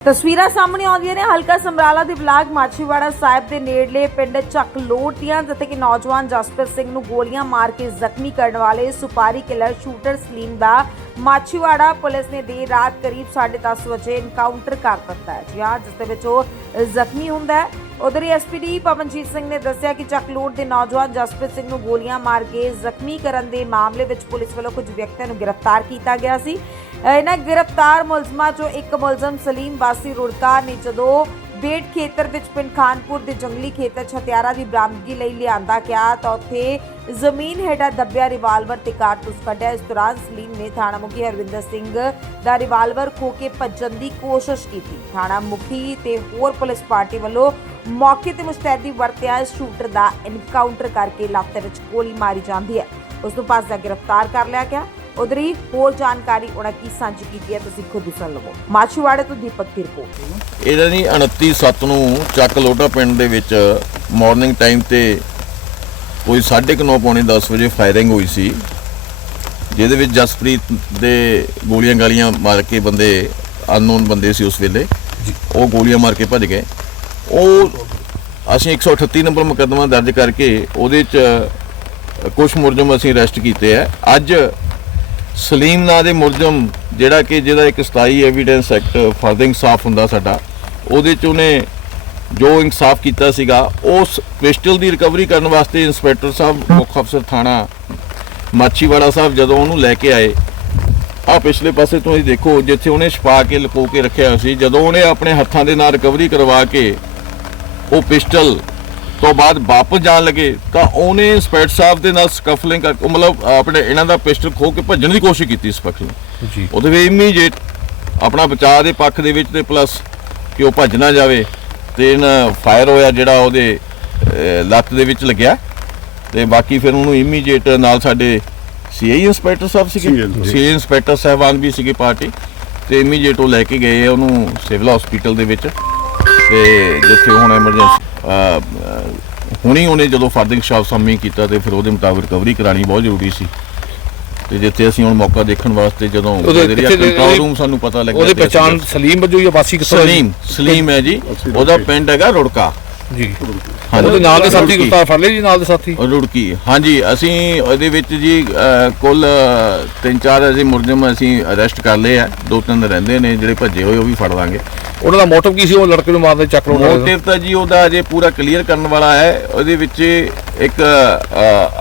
ਤਸਵੀਰਾਂ ਸਾਹਮਣੇ ਆਉਂਦੀਆਂ ਨੇ। ਹਲਕਾ ਸਮਰਾਲਾ ਦੇ ਬਲਾਕ ਮਾਛੀਵਾੜਾ ਸਾਹਿਬ ਦੇ ਨੇੜਲੇ ਪਿੰਡ ਚੱਕ ਲੋਟ ਦੀਆਂ ਜਿੱਥੇ ਕਿ ਨੌਜਵਾਨ ਜਸਪ੍ਰੀਤ ਸਿੰਘ ਨੂੰ ਗੋਲੀਆਂ ਮਾਰ ਕੇ ਜ਼ਖਮੀ ਕਰਨ ਵਾਲੇ ਸੁਪਾਰੀ ਕਿਲਰ ਸ਼ੂਟਰ ਸਲੀਮ ਦਾ ਮਾਛੀਵਾੜਾ ਪੁਲਿਸ ਨੇ ਦੇਰ ਰਾਤ ਕਰੀਬ 10:30 ਵਜੇ ਇਨਕਾਊਂਟਰ ਕਰ ਦਿੱਤਾ ਹੈ। ਜੀ ਹਾਂ, ਜਿਸ ਦੇ ਵਿੱਚ ਉਹ ਜ਼ਖਮੀ ਹੁੰਦਾ ਹੈ। ਉਧਰ ਐਸਪੀਡੀ ਪਵਨਜੀਤ ਸਿੰਘ ਨੇ ਦੱਸਿਆ ਕਿ ਚੱਕਲੋਟ ਦੇ ਨੌਜਵਾਨ ਜਸਪ੍ਰੀਤ ਸਿੰਘ ਨੂੰ ਗੋਲੀਆਂ ਮਾਰ ਕੇ ਜ਼ਖਮੀ ਕਰਨ ਦੇ ਮਾਮਲੇ ਵਿੱਚ ਪੁਲਿਸ ਵੱਲੋਂ ਕੁਝ ਵਿਅਕਤੀਆਂ ਨੂੰ ਗ੍ਰਿਫਤਾਰ ਕੀਤਾ ਗਿਆ ਸੀ। ਇਹਨਾਂ ਗ੍ਰਿਫਤਾਰ ਮੁਲਜ਼ਮਾਂ ਚੋਂ ਇੱਕ ਮੁਲਜ਼ਮ ਸਲੀਮ ਵਾਸੀ ਰੁੜਕਾ ਨੇ ਜਦੋਂ ਬੇਟ ਖੇਤਰ ਵਿੱਚ ਪਿੰਡ ਖਾਨਪੁਰ ਦੇ ਜੰਗਲੀ ਖੇਤਰ 'ਚ ਹਥਿਆਰਾਂ ਦੀ ਬਰਾਮਦਗੀ ਲਈ ਲਿਆਂਦਾ ਗਿਆ ਤਾਂ ਉੱਥੇ ਜ਼ਮੀਨ ਹੇਠਾਂ ਦੱਬਿਆ ਰਿਵਾਲਵਰ ਤੇ ਕਾਰਤੂਸ ਕੱਢਿਆ। ਇਸ ਦੌਰਾਨ ਸਲੀਮ ਨੇ ਥਾਣਾ ਮੁਖੀ ਹਰਵਿੰਦਰ ਸਿੰਘ ਦਾ ਰਿਵਾਲਵਰ ਖੋ ਕੇ ਭੱਜਣ ਦੀ ਕੋਸ਼ਿਸ਼ ਕੀਤੀ। ਥਾਣਾ ਮੁਖੀ ਤੇ ਹੋਰ ਪੁਲਿਸ ਪਾਰਟੀ ਵੱਲੋਂ ਮੌਕੇ ਤੇ ਮੁਸਤੈਦੀ ਵਰਤਿਆ ਸ਼ੂਟਰ ਦਾ ਐਨਕਾਊਂਟਰ ਕਰਕੇ ਲੱਤ ਵਿੱਚ ਗੋਲੀ ਮਾਰੀ ਜਾਂਦੀ ਹੈ। ਉਸ ਨੂੰ ਪਾਸ ਦਾ ਗ੍ਰਿਫਤਾਰ ਕਰ ਲਿਆ ਗਿਆ। ਉਧਰ ਹੀ ਹੋਰ ਜਾਣਕਾਰੀ ਉਹਨਾਂ ਕੀ ਸਾਂਝੀ ਕੀਤੀ ਹੈ ਤੁਸੀਂ ਖੁਦ ਸੁਣ ਲਵੋ। ਮਾਛੀਵਾੜੇ ਤੋਂ ਦੀਪਕ ਦੀ ਰਿਪੋਰਟ। ਇਹਦਾ ਨਹੀਂ 29 ਸੱਤ ਨੂੰ ਚੱਕ ਲੋਟਾ ਪਿੰਡ ਦੇ ਵਿੱਚ ਮਾਰਨਿੰਗ ਟਾਈਮ ਤੇ ਕੋਈ 9:30 ਪੌਣੇ 10 ਵਜੇ ਫਾਇਰਿੰਗ ਹੋਈ ਸੀ। ਜਿਹਦੇ ਵਿੱਚ ਜਸਪ੍ਰੀਤ ਦੇ ਗੋਲੀਆਂ ਗਾਲੀਆਂ ਮਾਰ ਕੇ ਬੰਦੇ ਅਨਨੋਨ ਬੰਦੇ ਸੀ ਉਸ ਵੇਲੇ। ਉਹ ਗੋਲੀਆਂ ਮਾਰ ਕੇ ਭੱਜ ਗਏ। ਉਹ ਅਸੀਂ 138 ਨੰਬਰ ਮੁਕੱਦਮਾ ਦਰਜ ਕਰਕੇ ਉਹਦੇ ਚ ਕੁਝ ਮੁਲਜ਼ਮ ਅਸੀਂ ਅਰੈਸਟ ਕੀਤੇ ਆ ਅੱਜ ਸਲੀਮ ਨਾਂ ਦੇ ਮੁਲਜ਼ਮ ਜਿਹੜਾ ਕਿ ਜਿਹਦਾ ਇੱਕ 27 ਐਵੀਡੈਂਸ ਐਕਟ ਫਰਦ ਇਨਸਾਫ ਹੁੰਦਾ ਸਾਡਾ, ਉਹਦੇ ਚ ਉਹਨੇ ਜੋ ਇਨਸਾਫ ਕੀਤਾ ਸੀਗਾ, ਉਸ ਪਿਸਟਲ ਦੀ ਰਿਕਵਰੀ ਕਰਨ ਵਾਸਤੇ ਇੰਸਪੈਕਟਰ ਸਾਹਿਬ, ਮੁੱਖ ਅਫਸਰ ਥਾਣਾ ਮਾਛੀਵਾੜਾ ਸਾਹਿਬ ਜਦੋਂ ਉਹਨੂੰ ਲੈ ਕੇ ਆਏ ਆ ਪਿਛਲੇ ਪਾਸੇ ਤੁਸੀਂ ਦੇਖੋ, ਜਿੱਥੇ ਉਹਨੇ ਛਪਾ ਕੇ, ਲੁਕੋ ਕੇ ਰੱਖਿਆ ਹੋਇਆ ਸੀ, ਜਦੋਂ ਉਹਨੇ ਆਪਣੇ ਹੱਥਾਂ ਦੇ ਨਾਲ ਰਿਕਵਰੀ ਕਰਵਾ ਕੇ ਉਹ ਪਿਸਟਲ ਤੋਂ ਬਾਅਦ ਵਾਪਸ ਜਾਣ ਲੱਗੇ ਤਾਂ ਉਹਨੇ ਇੰਸਪੈਕਟਰ ਸਾਹਿਬ ਦੇ ਨਾਲ ਸਕਫਲਿੰਗ ਕਰ ਮਤਲਬ ਆਪਣੇ ਇਹਨਾਂ ਦਾ ਪਿਸਟਲ ਖੋ ਕੇ ਭੱਜਣ ਦੀ ਕੋਸ਼ਿਸ਼ ਕੀਤੀ ਇੰਸਪੈਕਟਰ ਨੇ। ਜੀ। ਉਹਦੇ ਵਿੱਚ ਇਮੀਡੀਏਟ ਆਪਣਾ ਬਚਾਅ ਦੇ ਪੱਖ ਦੇ ਵਿੱਚ ਤੇ ਪਲੱਸ ਕਿ ਉਹ ਭੱਜ ਨਾ ਜਾਵੇ ਤੇ ਇਹਨਾਂ ਫਾਇਰ ਹੋਇਆ ਜਿਹੜਾ ਉਹਦੇ ਲੱਤ ਦੇ ਵਿੱਚ ਲੱਗਿਆ। ਤੇ ਬਾਕੀ ਫਿਰ ਉਹਨੂੰ ਇਮੀਡੀਏਟ ਨਾਲ ਸਾਡੇ ਸੀਆਈ ਇੰਸਪੈਕਟਰ ਸਾਹਿਬ ਸੀਗੇ। CI inspector. ਸਾਹਿਬਾਨ ਵੀ ਸੀਗੇ ਪਾਰਟੀ। ਤੇ ਇਮੀਡੀਏਟ ਉਹ ਲੈ ਕੇ ਗਏ ਉਹਨੂੰ ਸਿਵਲ ਹਸਪੀਟਲ ਦੇ ਵਿੱਚ। ਤੇ ਜਿੱਥੇ ਹੁਣ ਐਮਰਜੈਂਸੀ ਹੁਣੀ ਉਹਨੇ ਜਦੋਂ ਫਰਦਿੰਗ ਸ਼ਾਪ ਸਾਮੀ ਕੀਤਾ ਤੇ ਫਿਰ ਉਹਦੇ ਮੁਤਾਬਕ ਰਿਕਵਰੀ ਕਰਾਣੀ ਬਹੁਤ ਜ਼ਰੂਰੀ ਸੀ। ਤੇ ਜਿੱਥੇ ਅਸੀਂ ਹੁਣ ਮੌਕਾ ਦੇਖਣ ਵਾਸਤੇ ਜਦੋਂ ਜਿਹੜੀ ਕੰਟਰੋਲ ਰੂਮ ਸਾਨੂੰ ਪਤਾ ਲੱਗਿਆ ਉਹਦੀ ਪਛਾਣ ਸਲੀਮ ਵਜੋਂ ਜਾਂ ਵਾਸੀ ਕਿੱਥੋਂ ਹੈ ਜੀ? ਸਲੀਮ ਸਲੀਮ ਹੈ ਜੀ। ਉਹਦਾ ਪਿੰਡ ਹੈਗਾ ਰੁੜਕਾ। ਜੀ। ਹਾਂਜੀ। ਉਹਦੇ ਨਾਲ ਦੇ ਸਾਥੀ ਰੁੜਕੀ। ਗੁਰਤਾਰ ਫੜ ਲਏ ਜੀ ਨਾਲ ਦੇ ਸਾਥੀ? ਉਹ ਰੁੜਕੀ। ਹਾਂਜੀ ਅਸੀਂ ਉਹਦੇ ਵਿੱਚ ਜੀ ਕੁੱਲ ਤਿੰਨ ਚਾਰ ਅਸੀਂ ਮੁਲਜ਼ਮ ਅਸੀਂ ਅਰੈਸਟ ਕਰ ਲਏ ਆ। ਦੋ ਤਿੰਨ ਰਹਿੰਦੇ ਨੇ ਜਿਹੜੇ ਭੱਜੇ ਹੋਏ ਉਹ ਵੀ ਫੜ ਲਾਂਗੇ। ਉਹਨਾਂ ਦਾ ਮੋਟਿਵ ਕੀ ਸੀ? ਉਹ ਲੜਕੇ ਨੂੰ ਮਾਰਦੇ ਚੱਕ ਰੋਡ ਮੋਟਿਵ ਤਾਂ ਜੀ ਉਹਦਾ ਅਜੇ ਪੂਰਾ ਕਲੀਅਰ ਕਰਨ ਵਾਲਾ ਹੈ। ਉਹਦੇ ਵਿੱਚ ਇੱਕ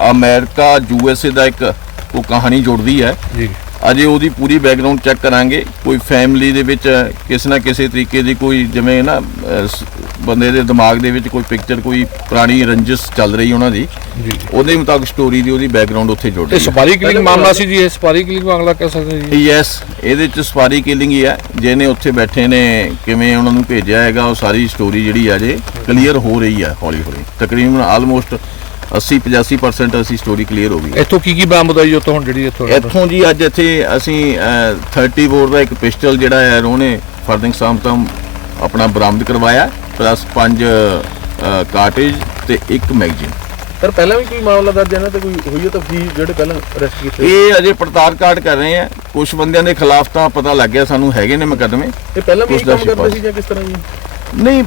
ਅਮਰੀਕਾ ਯੂਐਸਏ ਦਾ ਇੱਕ ਉਹ ਕਹਾਣੀ ਜੁੜਦੀ ਹੈ। ਜੀ। ਅਜੇ ਉਹਦੀ ਪੂਰੀ ਬੈਕਗ੍ਰਾਉਂਡ ਚੈੱਕ ਕਰਾਂਗੇ। ਕੋਈ ਫੈਮਿਲੀ ਦੇ ਵਿੱਚ ਕਿਸੇ ਨਾ ਕਿਸੇ ਤਰੀਕੇ ਦੀ ਕੋਈ ਜਿਵੇਂ ਨਾ ਬੰਦੇ ਦੇ ਦਿਮਾਗ ਦੇ ਵਿੱਚ ਕੋਈ ਪਿਕਚਰ ਕੋਈ ਪੁਰਾਣੀ ਰੰਜਿਸ਼ ਚੱਲ ਰਹੀ ਉਹਨਾਂ ਦੀ ਜੀ। ਉਹਦੇ ਮੁਤਾਬਕ ਸਟੋਰੀ ਦੀ ਉਹਦੀ ਬੈਕਗ੍ਰਾਉਂਡ ਉੱਥੇ ਜੁੜ ਰਹੀ ਹੈ। ਸਪਾਰੀ ਕਿਲਿੰਗ ਮਾਮਲਾ ਸੀ ਜੀ ਇਹ ਸਪਾਰੀ ਕਿਲਿੰਗ ਮਾਮਲਾ ਕਹਿ ਸਕਦੇ ਜੀ। ਯੈਸ ਇਹਦੇ ਚ ਸਪਾਰੀ ਕਿਲਿੰਗ ਹੀ ਹੈ। ਜਿਹਨੇ ਉੱਥੇ ਬੈਠੇ ਨੇ ਕਿਵੇਂ ਉਹਨਾਂ ਨੂੰ ਭੇਜਿਆ ਹੈਗਾ ਉਹ ਸਾਰੀ ਸਟੋਰੀ ਜਿਹੜੀ ਆ ਜੇ ਕਲੀਅਰ ਹੋ ਰਹੀ ਹੈ ਹੌਲੀ ਹੌਲੀ। ਤਕਰੀਬਨ ਆਲਮੋਸਟ 80 85% ਅਸੀਂ ਸਟੋਰੀ ਕਲੀਅਰ ਹੋ ਗਈ। ਇੱਥੋਂ ਕੀ ਕੀ ਬਰਾਮਦ ਹੋਈ ਉੱਥੋਂ ਹੁਣ ਜਿਹੜੀ ਇੱਥੋਂ ਇੱਥੋਂ ਜੀ ਅੱਜ ਇੱਥੇ ਅਸੀਂ ਅਹ, 30 ਬੋਰ ਦਾ ਇੱਕ ਪਿਸਟਲ ਜਿਹੜਾ ਹੈ ਉਹਨੇ ਫਰਦਿੰਗ ਸਾਮ ਤੋਂ ਆਪਣਾ ਬਰਾਮਦ ਕਰਵਾਇਆ। ਪਲੱਸ 5 ਕਾਰਟੇਜ ਤੇ ਇੱਕ ਮੈਗਜ਼ੀਨ ਸਰ ਪਹਿਲਾਂ ਵੀ ਕੋਈ ਮਾਮਲਾ ਦਰਜ ਹੈ ਨਾ ਤੇ ਕੋਈ ਹੋਈ ਹੈ ਤਫਤੀਸ਼ ਜਿਹੜੇ ਪਹਿਲਾਂ ਅਰੈਸਟ ਕੀਤੇ ਇਹ ਅਜੇ ਪੜਤਾਲ ਕਾਰਡ ਕਰ ਰਹੇ ਆ। ਕੁਝ ਬੰਦਿਆਂ ਦੇ ਖਿਲਾਫ ਤਾਂ ਪਤਾ ਲੱਗ ਗਿਆ ਸਾਨੂੰ ਹੈਗੇ ਨੇ ਮੁਕੱਦਮੇ। ਇਹ ਪਹਿਲਾਂ ਵੀ ਕੰਮ ਕਰਦੇ। ਸੀ ਜਾਂ ਕਿਸ ਤਰ੍ਹਾਂ ਜੀ? ਨਹੀਂ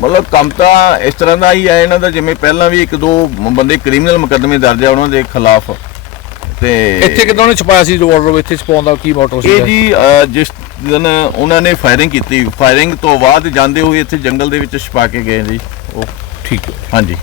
ਮਤਲਬ ਕੰਮ ਤਾਂ ਇਸ ਤਰ੍ਹਾਂ ਦਾ ਹੀ ਹੈ ਇਹਨਾਂ ਦਾ ਜਿਵੇਂ ਪਹਿਲਾਂ ਵੀ ਇੱਕ ਦੋ ਬੰਦੇ ਕ੍ਰਿਮੀਨਲ ਮੁਕੱਦਮੇ ਦਰਜ ਆ ਉਹਨਾਂ ਦੇ ਖਿਲਾਫ ਤੇ ਇੱਥੇ ਕਿਦੋਂ ਨੇ ਛਪਾਇਆ ਸੀ ਰਿਵਾਲਵਰ ਇੱਥੇ ਛਪਾਉਣ ਦਾ ਕੀ ਮੋਟਿਵ ਸੀ ਇਹ ਜੀ ਅਹ, ਜਿਸ ਦਿਨ ਉਹਨਾਂ ਨੇ ਫਾਇਰਿੰਗ ਕੀਤੀ ਫਾਇਰਿੰਗ ਤੋਂ ਬਾਅਦ ਜਾਂਦੇ ਹੋਏ ਇੱਥੇ ਜੰਗਲ ਦੇ ਵਿੱਚ ਛਪਾ ਕੇ ਗਏ ਜੀ। ਉਹ ਠੀਕ ਹੈ। ਹਾਂਜੀ।